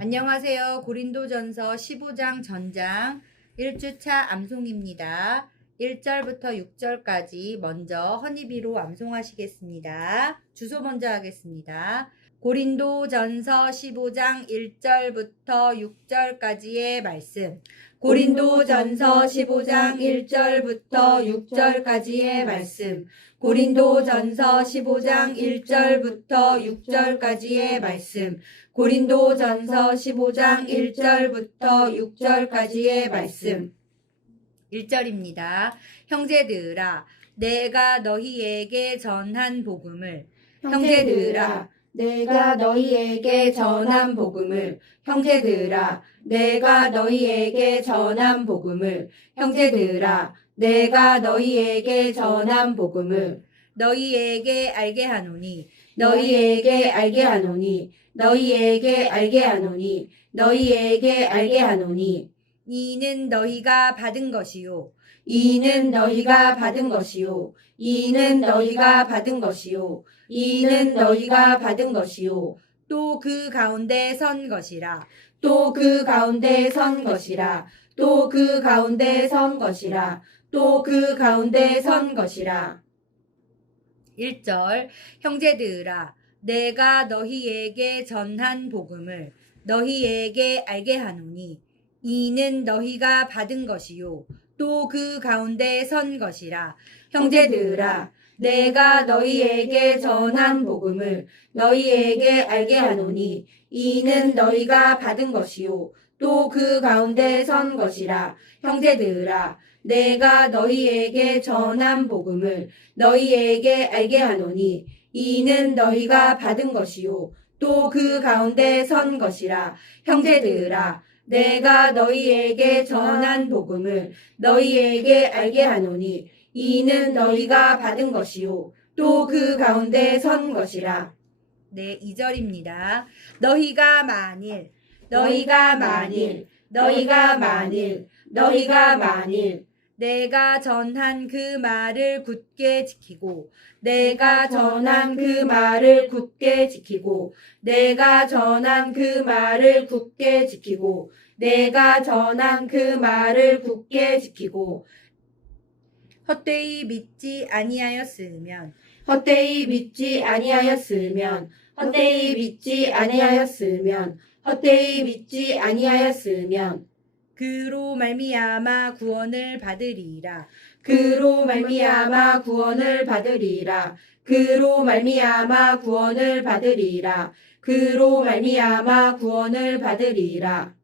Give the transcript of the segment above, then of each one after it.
안녕하세요. 고린도전서 15장 전장 1주차 암송입니다. 1절부터 6절까지 먼저 허니비로 암송하시겠습니다. 주소 먼저 하겠습니다. 고린도전서 15장 1절부터 6절까지의 말씀. 고린도전서 15장 1절부터 6절까지의 말씀. 고린도전서 15장 1절부터 6절까지의 말씀. 고린도전서 15장 1절부터 6절까지의 말씀. 1절입니다. 형제들아, 내가 너희에게 전한 복음을. 형제들아, 내가 너희에게 전한 복음을. 형제들아, 내가 너희에게 전한 복음을. 형제들아, 내가 너희에게 전한 복음을. 너희에게 알게 하노니. 너희에게 알게 하노니. 너희에게 알게 하노니. 너희에게 알게 하노니. 이는 너희가 받은 것이요. 이는 너희가 받은 것이요. 이는 너희가 받은 것이요. 이는 너희가 받은 것이요. 또 그 가운데 선 것이라. 또 그 가운데 선 것이라. 또 그 가운데 선 것이라. 또 그 가운데 선 것이라. 1절 형제들아, 내가 너희에게 전한 복음을 너희에게 알게 하노니 이는 너희가 받은 것이요 또 그 가운데 선 것이라. 형제들아, 내가 너희에게 전한 복음을 너희에게 알게 하노니 이는 너희가 받은 것이요 또 그 가운데 선 것이라. 형제들아, 내가 너희에게 전한 복음을 너희에게 알게 하노니 이는 너희가 받은 것이요 또 그 가운데 선 것이라. 형제들아, 내가 너희에게 전한 복음을 너희에게 알게 하노니 이는 너희가 받은 것이요 또 그 가운데 선 것이라. 네, 2절입니다. 너희가 만일 내가 전한 그 말을 굳게 지키고 내가 전한 그 말을 굳게 지키고 내가 전한 그 말을 굳게 지키고 내가 전한 그 말을 굳게 지키고 헛되이 믿지 아니하였으면 헛되이 믿지 아니하였으면 헛되이 믿지 아니하였으면 헛되이 믿지 아니하였으면 그로 말미암아 구원을 받으리라. 그로 말미암아 구원을 받으리라. 그로 말미암아 구원을 받으리라. 그로 말미암아 구원을 받으리라.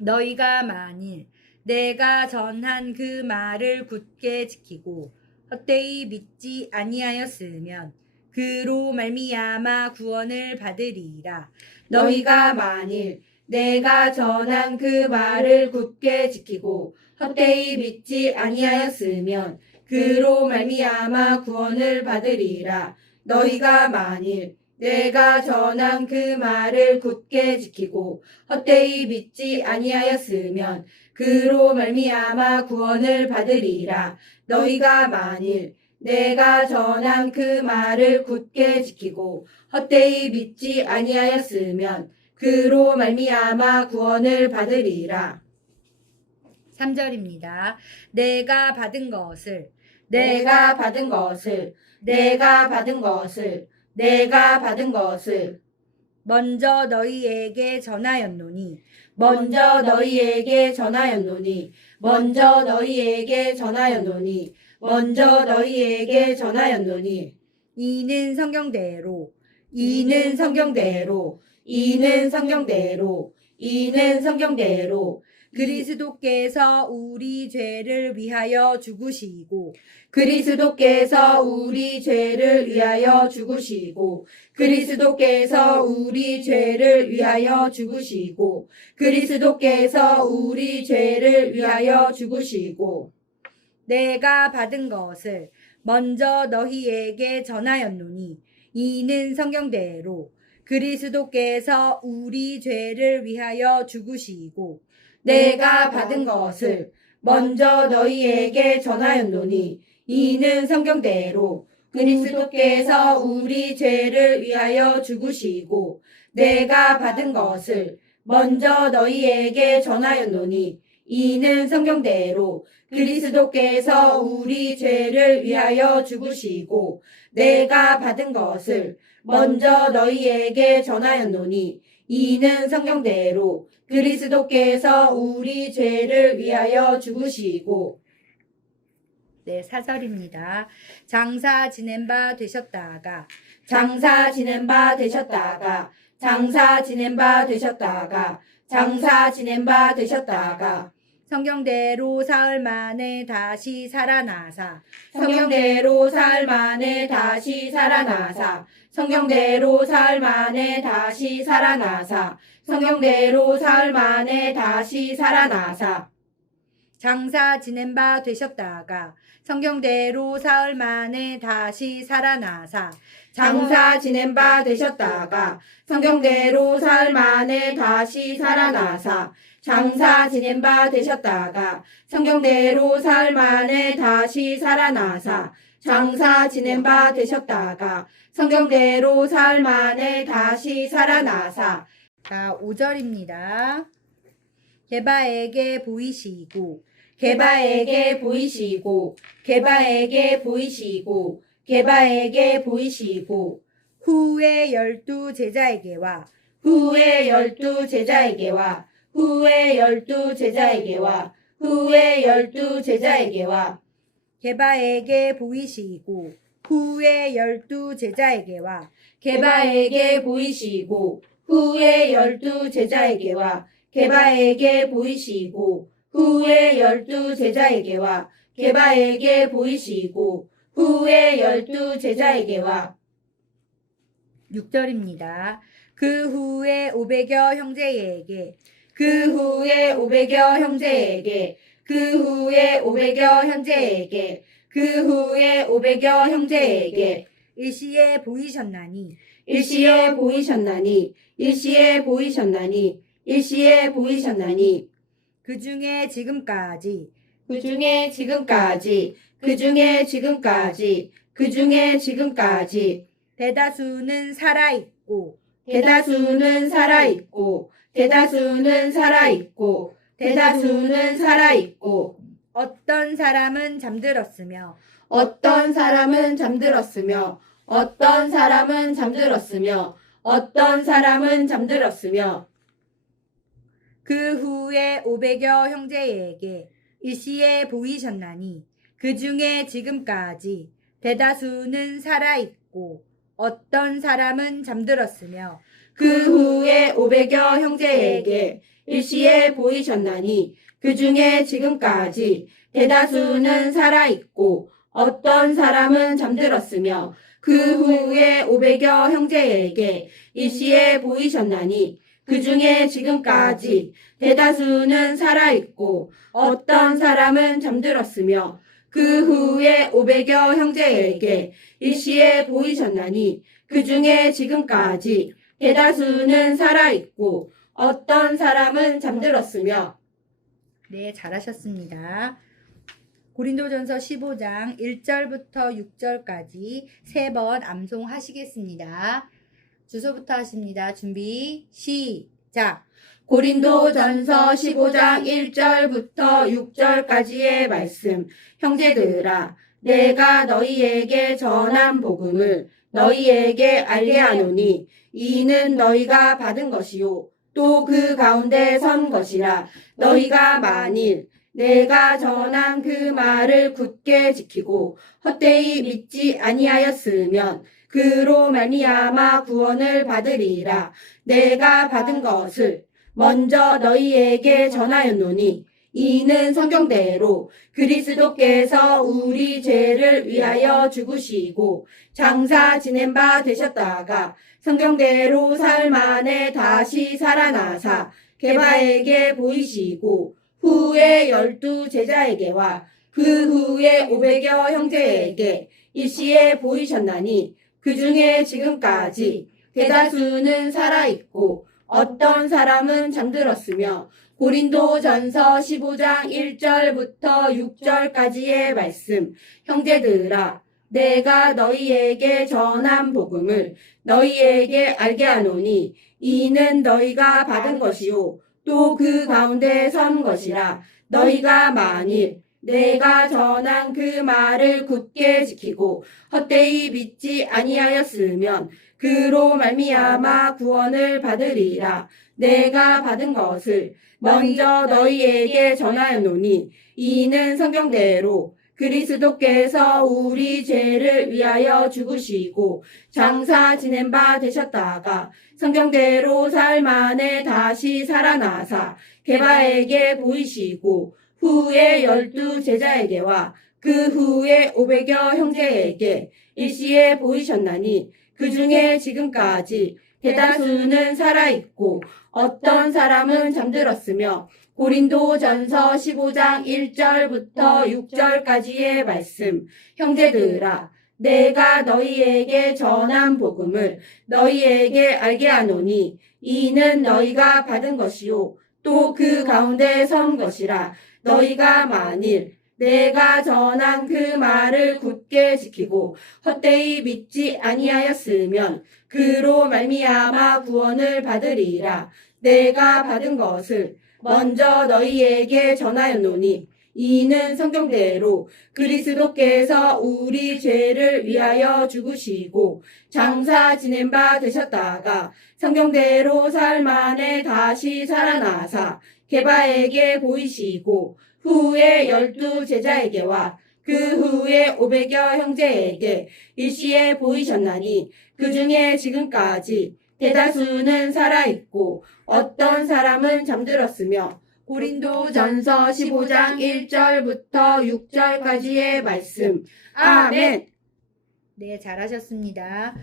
너희가 만일 내가 전한 그 말을 굳게 지키고 헛되이 믿지 아니하였으면 그로 말미암아 구원을 받으리라. 너희가 만일 내가 전한 그 말을 굳게 지키고 헛되이 믿지 아니하였으면 그로 말미암아 구원을 받으리라. 너희가 만일 내가 전한 그 말을 굳게 지키고 헛되이 믿지 아니하였으면 그로 말미암아 구원을 받으리라. 너희가 만일 내가 전한 그 말을 굳게 지키고 헛되이 믿지 아니하였으면 그로 말미암아 구원을 받으리라. 3절입니다. 내가 받은 것을 내가 받은 것을 내가 받은 것을 내가 받은 것을 먼저 너희에게 전하였노니 먼저 너희에게 전하였노니 먼저 너희에게 전하였노니 먼저 너희에게 전하였노니 이는 성경대로 이는 성경대로 이는 성경대로 이는 성경대로 그리스도께서 우리 죄를 위하여 죽으시고 그리스도께서 우리 죄를 위하여 죽으시고 그리스도께서 우리 죄를 위하여 죽으시고 그리스도께서 우리 죄를 위하여 죽으시고 내가 받은 것을 먼저 너희에게 전하였노니 이는 성경대로 그리스도께서 우리 죄를 위하여 죽으시고 내가 받은 것을 먼저 너희에게 전하였노니 이는 성경대로 그리스도께서 우리 죄를 위하여 죽으시고 내가 받은 것을 먼저 너희에게 전하였노니 이는 성경대로 그리스도께서 우리 죄를 위하여 죽으시고 내가 받은 것을 먼저 너희에게 전하였노니 이는 성경대로 그리스도께서 우리 죄를 위하여 죽으시고 네, 4절입니다. 장사 지낸 바 되셨다가 장사 지낸 바 되셨다가 장사 지낸 바 되셨다가 장사 지낸 바 되셨다가 성경대로 사흘 만에 다시 살아나사 성경대로 사흘 만에 다시 살아나사 성경대로 사흘 만에 다시 살아나사 성경대로 사흘 만에 다시 살아나사 장사 지낸 바 되셨다가 성경대로 사흘 만에 다시 살아나사 장사 지낸 바 되셨다가 성경대로 사흘 만에 다시 살아나사 장사 지낸 바 되셨다가 성경대로 사흘 만에 다시 살아나사 장사 지낸 바 되셨다가 성경대로 사흘 만에 다시 살아나사 자, 5절입니다. 게바에게 보이시고 게바에게 보이시고 게바에게 보이시고 게바에게 보이시고 후에 12 제자에게와 후에 12 제자에게와 후에 12 제자에게와 후에 12 제자에게와 게바에게 보이시고 후에 12 제자에게와 게바에게 보이시고 후에 12 제자에게와 게바에게 보이시고 후에 12 제자에게와 게바에게 보이시고 후에 12 제자에게와 6절입니다. 그 후에 500여 형제에게 그 후에 500여 형제에게 그 후에 500여 형제에게 그 후에 500여 형제에게 일시에 보이셨나니 일시에 보이셨나니 일시에 보이셨나니 일시에 보이셨나니 그 중에 지금까지 그 중에 지금까지 그 중에 지금까지 그 중에 지금까지 대다수는 살아있고 대다수는 살아있고 대다수는 살아있고 대다수는 살아있고 어떤 사람은 잠들었으며 어떤 사람은 잠들었으며 어떤 사람은 잠들었으며 어떤 사람은 잠들었으며 그 후에 500여 형제에게 일시에 보이셨나니 그 중에 지금까지 대다수는 살아있고 어떤 사람은 잠들었으며 그 후에 500여 형제에게 일시에 보이셨나니 그 중에 지금까지 대다수는 살아있고 어떤 사람은 잠들었으며 그 후에 500여 형제에게 일시에 보이셨나니 그 중에 지금까지 대다수는 살아있고 어떤 사람은 잠들었으며 그 후에 500여 형제에게 일시에 보이셨나니 그 중에 지금까지 대다수는 살아있고 어떤 사람은 잠들었으며 네, 잘하셨습니다. 고린도전서 15장 1절부터 6절까지 3번 암송하시겠습니다. 주소부터 하십니다. 준비, 시작! 고린도전서 15장 1절부터 6절까지의 말씀. 형제들아, 내가 너희에게 전한 복음을 너희에게 알게 하노니 이는 너희가 받은 것이요 또 그 가운데 선 것이라. 너희가 만일 내가 전한 그 말을 굳게 지키고 헛되이 믿지 아니하였으면 그로 말미암아 구원을 받으리라. 내가 받은 것을 먼저 너희에게 전하였노니 이는 성경대로 그리스도께서 우리 죄를 위하여 죽으시고 장사 지낸 바 되셨다가 성경대로 사흘 만에 다시 살아나사 게바에게 보이시고 후에 12 제자에게와 그 후에 500여 형제에게 일시에 보이셨나니 그 중에 지금까지 대다수는 살아있고 어떤 사람은 잠들었으며 고린도전서 15장 1절부터 6절까지의 말씀. 형제들아, 내가 너희에게 전한 복음을 너희에게 알게 하노니 이는 너희가 받은 것이요 또 그 가운데 선 것이라. 너희가 만일 내가 전한 그 말을 굳게 지키고 헛되이 믿지 아니하였으면 그로 말미암아 구원을 받으리라. 내가 받은 것을 먼저 너희에게 전하였노니 이는 성경대로 그리스도께서 우리 죄를 위하여 죽으시고 장사 지낸 바 되셨다가 성경대로 사흘 만에 다시 살아나사 게바에게 보이시고 후에 12 제자에게와 그 후에 500여 형제에게 일시에 보이셨나니 그 중에 지금까지 대다수는 살아있고 어떤 사람은 잠들었으며. 고린도전서 15장 1절부터 6절까지의 말씀. 형제들아, 내가 너희에게 전한 복음을 너희에게 알게 하노니 이는 너희가 받은 것이요 또 그 가운데 선 것이라. 너희가 만일 내가 전한 그 말을 굳게 지키고 헛되이 믿지 아니하였으면 그로 말미암아 구원을 받으리라. 내가 받은 것을 먼저 너희에게 전하였노니 이는 성경대로 그리스도께서 우리 죄를 위하여 죽으시고 장사 지낸 바 되셨다가 성경대로 사흘 만에 다시 살아나사 게바에게 보이시고 후에 12 제자에게와 그 후에 500여 형제에게 일시에 보이셨나니 그 중에 지금까지 대다수는 살아있고 어떤 사람은 잠들었으며. 고린도전서 15장 1절부터 6절까지의 말씀. 아멘. 네, 잘하셨습니다.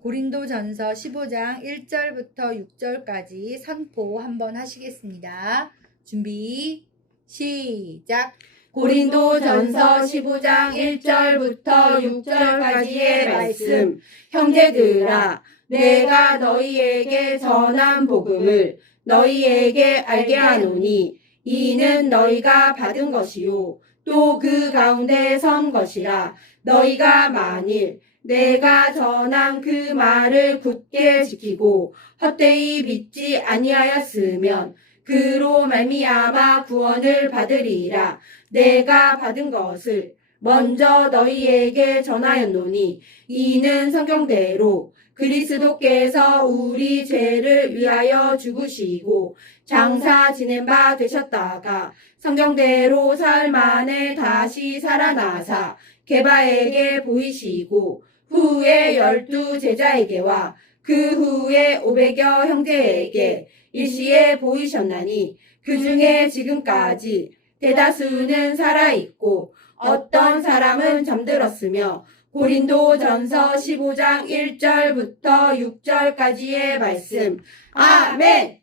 고린도전서 15장 1절부터 6절까지 선포 한번 하시겠습니다. 준비, 시작. 고린도전서 15장 1절부터 6절까지의 말씀. 형제들아, 내가 너희에게 전한 복음을 너희에게 알게 하노니 이는 너희가 받은 것이요 또 그 가운데 선 것이라. 너희가 만일 내가 전한 그 말을 굳게 지키고 헛되이 믿지 아니하였으면 그로 말미암아 구원을 받으리라. 내가 받은 것을 먼저 너희에게 전하였노니 이는 성경대로 그리스도께서 우리 죄를 위하여 죽으시고 장사 지낸 바 되셨다가 성경대로 사흘 만에 다시 살아나사 게바에게 보이시고 후에 12 제자에게와 그 후에 500여 형제에게 일시에 보이셨나니 그 중에 지금까지 대다수는 살아있고 어떤 사람은 잠들었으며. 고린도전서 15장 1절부터 6절까지의 말씀. 아멘.